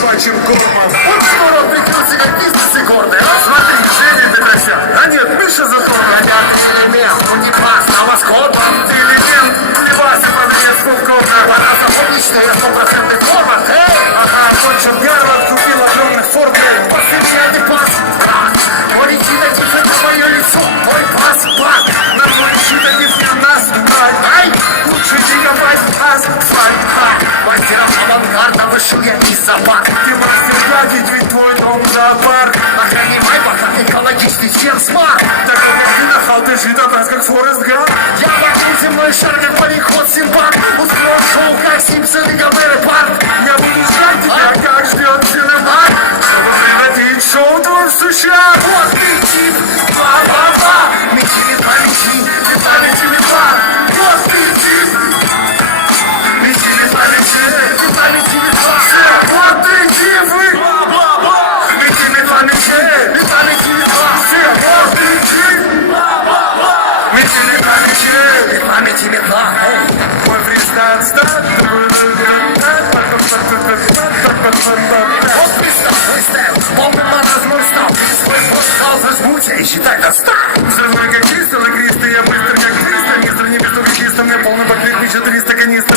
собачьим кормом. Вот скоро прикрутся как бизнесы гордые. А смотри, я из собак. Ты мастер гадить, ведь твой дом зоопарк. Охранимай пока экологичный, чем смарт. Такой как ты нахал, дышит от нас, как Форест Гамп. Я вокруг земной шар, как париход Симбан. Устроил шоу, как Симпсоны, Гомер и Парк. Я буду ждать тебя, как ждет Синемат. Чтобы превратить шоу твой в сущак. Вот ты тип, ба-ба-ба. Мечи, медва, полный маразм стал. Свой стал зажмуть, и считай до ста. Взрывной как кристалл, игристый, я быстр как кристалл. Мистер не без тугистом, мне полный баклет, еще 300 канистр.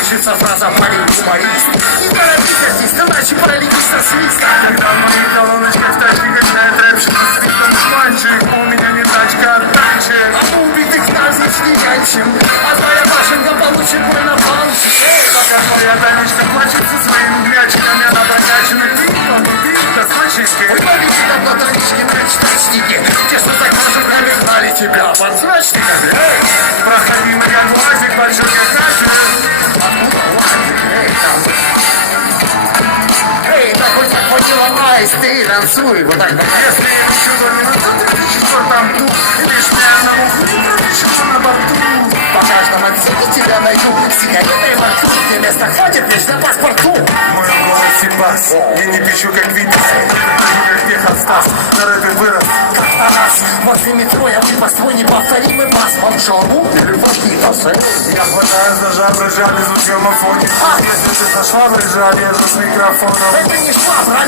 Пишется фраза «Парень юморист». Не торопись, артист, иначе пролетишь со свиста. Когда в моих колоночках в тачке качает рэпшит с свистом шманчик. У меня не тачка, а танчик. А убитых назич не янчим. Подсрачниками. Эй, Проходи меня глазик, большой качер. откуда? Эй, там. Эй, такой такой ломайся, ты танцуй. Вот так, давай. Если я чудо не на 134 ту, и лишь мне одному хуйню ничего на борту. По каждому отсеке тебя найду. Сигареты во рту, ты место хватит лишь на паспорту. Мой голос Сибас, я не пищу как Витас, я пищу как Стас, возле метро я выбор свой неповторимый бас. Бомжору или вакитасы. Я хватаю за жабры, жабы звук в граммофоне. А! Если ты со шваброй, жаб, я же с микрофоном. Это не швабра,